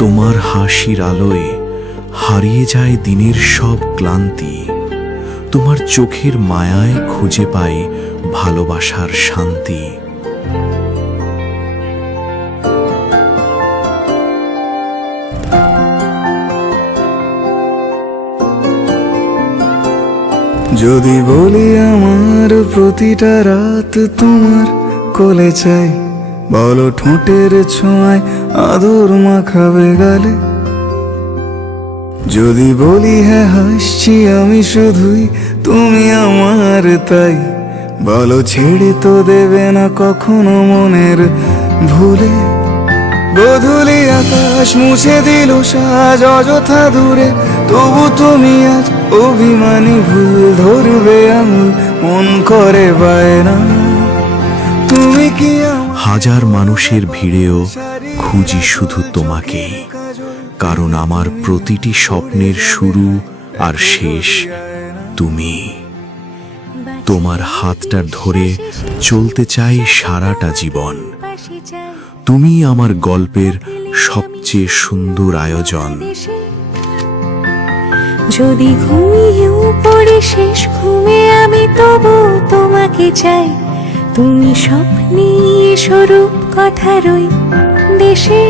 তোমার হাসির আলোয় হারিয়ে যায় দিনের সব ক্লান্তি। তোমার চোখের মায়ায় খুঁজে পাই ভালোবাসার শান্তি। যদি বলি আমার প্রতিটা রাত তোমার কোলে চাই, বলো ঠোঁটের ছোঁয়ায় আদর মাখাবে গালে। যদি বলি হ্যাঁ হাসছি আমি শুধুই, তুমি আমার তাই, বলো ছেড়ে তো দেবে না কখনো মনের ভুলে। গোধূলি আকাশ মুছে দিল সাজ অযথা দূরে, তবু তুমি আজ অভিমানী ভুল ধরবে আঙুল, মন করে বায়না। তুমি কি হাজার মানুষের ভিড়েও খুঁজি শুধু তোমাকেই, কারণ আমার প্রতিটি স্বপ্নের শুরু আর শেষ তুমি। তোমার হাতটা ধরে চলতে চাই সারাটা জীবন। তুমি আমার গল্পের সবচেয়ে সুন্দর আয়োজন। যদি ঘুমিয়েও পড়ে শেষ ঘুমে আমি তবু তোমাকে চাই, তুমি স্বপ্নে স্বরূপ কথার ওই দেশে।